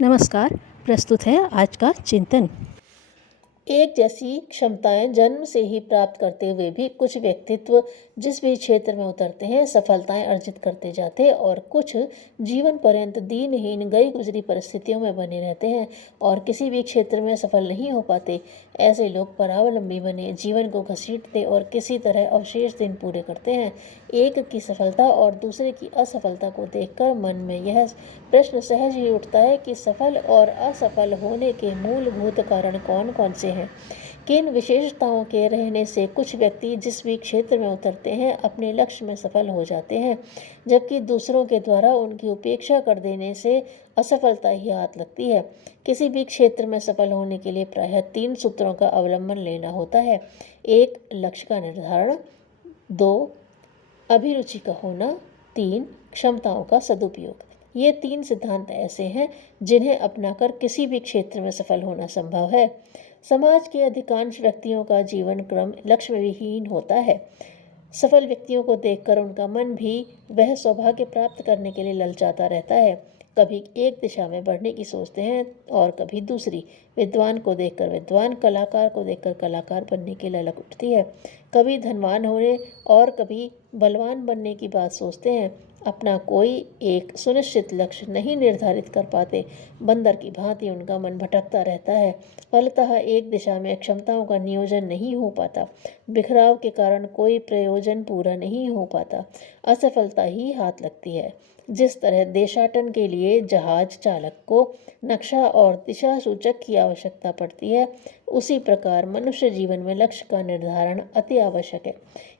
नमस्कार। प्रस्तुत है आज का चिंतन। एक जैसी क्षमताएं जन्म से ही प्राप्त करते हुए भी कुछ व्यक्तित्व जिस भी क्षेत्र में उतरते हैं सफलताएं अर्जित करते जाते हैं और कुछ जीवन पर्यंत दीनहीन गई गुजरी परिस्थितियों में बने रहते हैं और किसी भी क्षेत्र में सफल नहीं हो पाते। ऐसे लोग परावलंबी बने जीवन को घसीटते और किसी तरह अवशेष दिन पूरे करते हैं। एक की सफलता और दूसरे की असफलता को देखकर मन में यह प्रश्न सहज ही उठता है कि सफल और असफल होने के मूलभूत कारण कौन कौन से हैं। किन विशेषताओं के रहने से कुछ व्यक्ति जिस भी क्षेत्र में उतरते हैं अपने लक्ष्य में सफल हो जाते हैं, जबकि दूसरों के द्वारा उनकी उपेक्षा कर देने से असफलता ही हाथ लगती है। किसी भी क्षेत्र में सफल होने के लिए प्रायः 3 सूत्रों का अवलंबन लेना होता है। 1 लक्ष्य का निर्धारण, 2 अभिरुचि का होना, 3 क्षमताओं का सदुपयोग। ये 3 सिद्धांत ऐसे हैं जिन्हें अपनाकर किसी भी क्षेत्र में सफल होना संभव है। समाज के अधिकांश व्यक्तियों का जीवन क्रम लक्ष्य विहीन होता है। सफल व्यक्तियों को देखकर उनका मन भी वह सौभाग्य प्राप्त करने के लिए ललचाता रहता है। कभी एक दिशा में बढ़ने की सोचते हैं और कभी दूसरी। विद्वान को देखकर विद्वान, कलाकार को देखकर कलाकार बनने की ललक उठती है। कभी धनवान होने और कभी बलवान बनने की बात सोचते हैं। अपना कोई एक सुनिश्चित लक्ष्य नहीं निर्धारित कर पाते। बंदर की भांति उनका मन भटकता रहता है। फलतः एक दिशा में क्षमताओं का नियोजन नहीं हो पाता। बिखराव के कारण कोई प्रयोजन पूरा नहीं हो पाता। असफलता ही हाथ लगती है। जिस तरह देशाटन के लिए जहाज चालक को नक्शा और दिशा सूचक की आवश्यकता पड़ती है, उसी प्रकार मनुष्य जीवन में लक्ष्य का निर्धारण अति आवश्यक है।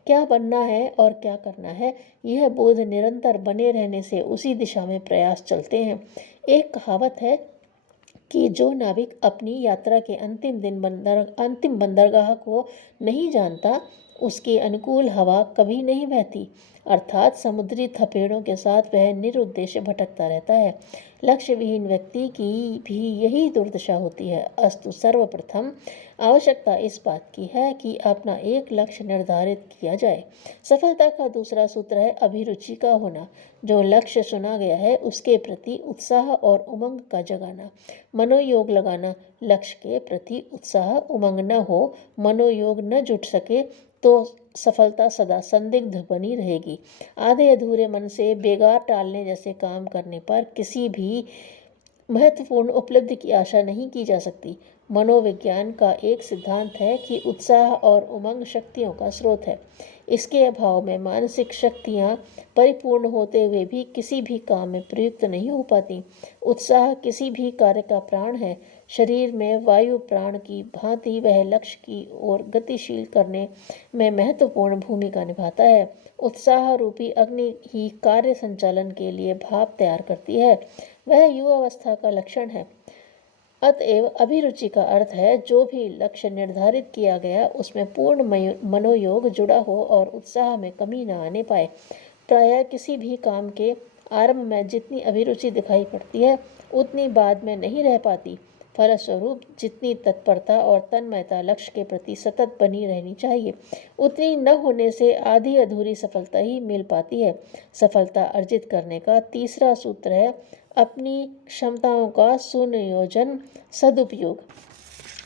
क्या बनना है और क्या करना है, यह बोध निरंतर बने रहने से उसी दिशा में प्रयास चलते हैं। एक कहावत है कि जो नाविक अपनी यात्रा के अंतिम बंदरगाह को नहीं जानता, उसके अनुकूल हवा कभी नहीं बहती। अर्थात समुद्री थपेड़ों के साथ वह निरुद्देश्य भटकता रहता है। लक्ष्य विहीन व्यक्ति की भी यही दुर्दशा होती है। अस्तु सर्वप्रथम आवश्यकता इस बात की है कि अपना एक लक्ष्य निर्धारित किया जाए। सफलता का दूसरा सूत्र है अभिरुचि का होना। जो लक्ष्य चुना गया है उसके प्रति उत्साह और उमंग का जगाना। मनोयोग लगाना। लक्ष्य के प्रति उत्साह उमंग न हो, मनोयोग न जुट सके तो सफलता सदा संदिग्ध बनी रहेगी। आधे अधूरे मन से बेगार टालने जैसे काम करने पर किसी भी महत्वपूर्ण उपलब्धि की आशा नहीं की जा सकती। मनोविज्ञान का एक सिद्धांत है कि उत्साह और उमंग शक्तियों का स्रोत है। इसके अभाव में मानसिक शक्तियाँ परिपूर्ण होते हुए भी किसी भी काम में प्रयुक्त नहीं हो पाती। उत्साह किसी भी कार्य का प्राण है। शरीर में वायु प्राण की भांति वह लक्ष्य की ओर गतिशील करने में महत्वपूर्ण भूमिका निभाता है। उत्साह रूपी अग्नि ही कार्य संचालन के लिए भाप तैयार करती है। वह युवावस्था का लक्षण है। अतएव अभिरुचि का अर्थ है जो भी लक्ष्य निर्धारित किया गया उसमें पूर्ण मनोयोग जुड़ा हो और उत्साह में कमी न आने पाए। प्रायः किसी भी काम के आरंभ में जितनी अभिरुचि दिखाई पड़ती है उतनी बाद में नहीं रह पाती। फलस्वरूप जितनी तत्परता और तन्मयता लक्ष्य के प्रति सतत बनी रहनी चाहिए, उतनी न होने से आधी अधूरी सफलता ही मिल पाती है। सफलता अर्जित करने का तीसरा सूत्र है अपनी क्षमताओं का सुनियोजन, सदुपयोग।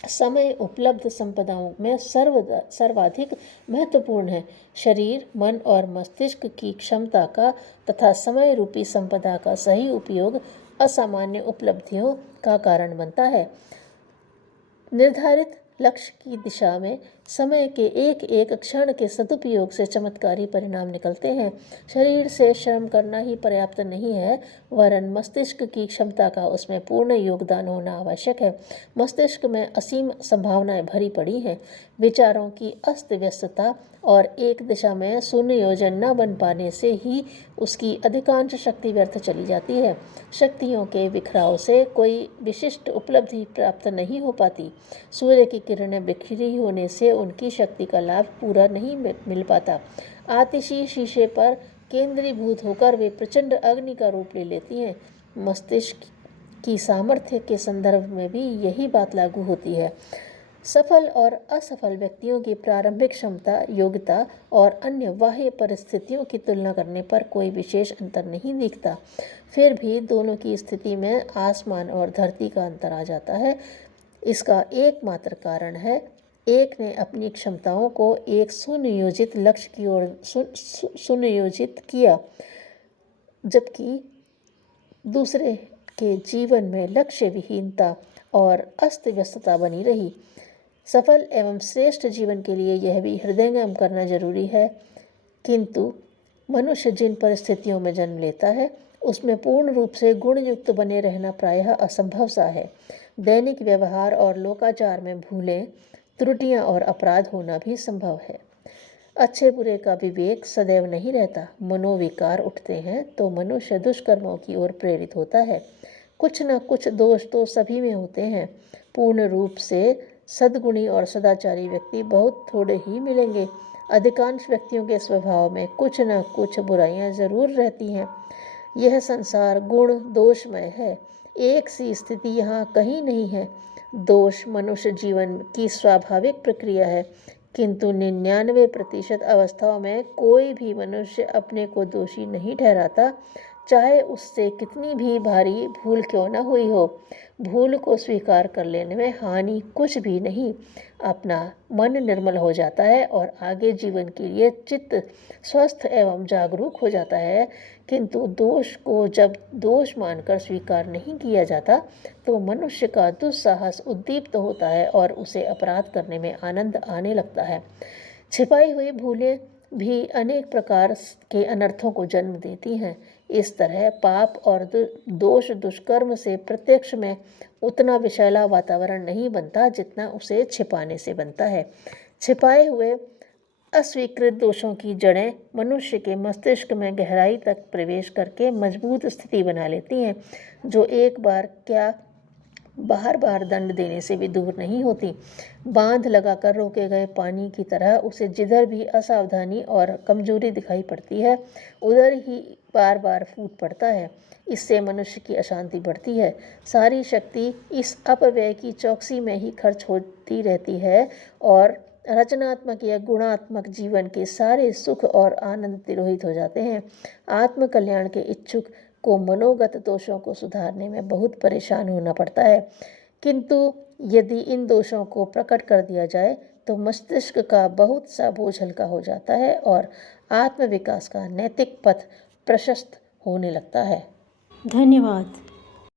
समय उपलब्ध संपदाओं में सर्वाधिक महत्वपूर्ण है। शरीर, मन और मस्तिष्क की क्षमता का तथा समय रूपी संपदा का सही उपयोग असामान्य उपलब्धियों का कारण बनता है। निर्धारित लक्ष्य की दिशा में समय के एक एक क्षण के सदुपयोग से चमत्कारी परिणाम निकलते हैं। शरीर से श्रम करना ही पर्याप्त नहीं है, वरन मस्तिष्क की क्षमता का उसमें पूर्ण योगदान होना आवश्यक है। मस्तिष्क में असीम संभावनाएं भरी पड़ी हैं। विचारों की अस्त व्यस्तता और एक दिशा में सुनियोजन न बन पाने से ही उसकी अधिकांश शक्ति व्यर्थ चली जाती है। शक्तियों के बिखराव से कोई विशिष्ट उपलब्धि प्राप्त नहीं हो पाती। सूर्य की किरणें बिखरी होने से उनकी शक्ति का लाभ पूरा नहीं मिल पाता। आतिशी शीशे पर केंद्रीभूत होकर वे प्रचंड अग्नि का रूप ले लेती हैं। मस्तिष्क की सामर्थ्य के संदर्भ में भी यही बात लागू होती है। सफल और असफल व्यक्तियों की प्रारंभिक क्षमता, योग्यता और अन्य बाह्य परिस्थितियों की तुलना करने पर कोई विशेष अंतर नहीं दिखता। फिर भी दोनों की स्थिति में आसमान और धरती का अंतर आ जाता है। इसका एकमात्र कारण है, एक ने अपनी क्षमताओं को एक सुनियोजित लक्ष्य की ओर सुनियोजित किया, जबकि दूसरे के जीवन में लक्ष्य विहीनता और अस्त व्यस्तता बनी रही। सफल एवं श्रेष्ठ जीवन के लिए यह भी हृदयंगम करना जरूरी है, किंतु मनुष्य जिन परिस्थितियों में जन्म लेता है उसमें पूर्ण रूप से गुणयुक्त बने रहना प्रायः असंभव सा है। दैनिक व्यवहार और लोकाचार में भूलें, त्रुटियां और अपराध होना भी संभव है। अच्छे बुरे का विवेक सदैव नहीं रहता। मनोविकार उठते हैं तो मनुष्य दुष्कर्मों की ओर प्रेरित होता है। कुछ न कुछ दोष तो सभी में होते हैं। पूर्ण रूप से सद्गुणी और सदाचारी व्यक्ति बहुत थोड़े ही मिलेंगे। अधिकांश व्यक्तियों के स्वभाव में कुछ न कुछ बुराइयां जरूर रहती हैं। यह संसार गुण दोषमय है। एक सी स्थिति यहाँ कहीं नहीं है। दोष मनुष्य जीवन की स्वाभाविक प्रक्रिया है, किंतु 99% अवस्थाओं में कोई भी मनुष्य अपने को दोषी नहीं ठहराता, चाहे उससे कितनी भी भारी भूल क्यों न हुई हो। भूल को स्वीकार कर लेने में हानि कुछ भी नहीं। अपना मन निर्मल हो जाता है और आगे जीवन के लिए चित्त स्वस्थ एवं जागरूक हो जाता है। किंतु दोष को जब दोष मानकर स्वीकार नहीं किया जाता तो मनुष्य का दुस्साहस उद्दीप्त होता है और उसे अपराध करने में आनंद आने लगता है। छिपाई हुई भूलें भी अनेक प्रकार के अनर्थों को जन्म देती हैं। इस तरह पाप और दोष दुष्कर्म से प्रत्यक्ष में उतना विषैला वातावरण नहीं बनता जितना उसे छिपाने से बनता है। छिपाए हुए अस्वीकृत दोषों की जड़ें मनुष्य के मस्तिष्क में गहराई तक प्रवेश करके मजबूत स्थिति बना लेती हैं, जो एक बार क्या बार बार दंड देने से भी दूर नहीं होती। बांध लगाकर रोके गए पानी की तरह उसे जिधर भी असावधानी और कमजोरी दिखाई पड़ती है उधर ही बार बार फूट पड़ता है। इससे मनुष्य की अशांति बढ़ती है। सारी शक्ति इस अपव्यय की चौकसी में ही खर्च होती रहती है और रचनात्मक या गुणात्मक जीवन के सारे सुख और आनंद तिरोहित हो जाते हैं। आत्मकल्याण के इच्छुक को मनोगत दोषों को सुधारने में बहुत परेशान होना पड़ता है, किंतु यदि इन दोषों को प्रकट कर दिया जाए तो मस्तिष्क का बहुत सा बोझ हल्का हो जाता है और आत्मविकास का नैतिक पथ प्रशस्त होने लगता है। धन्यवाद।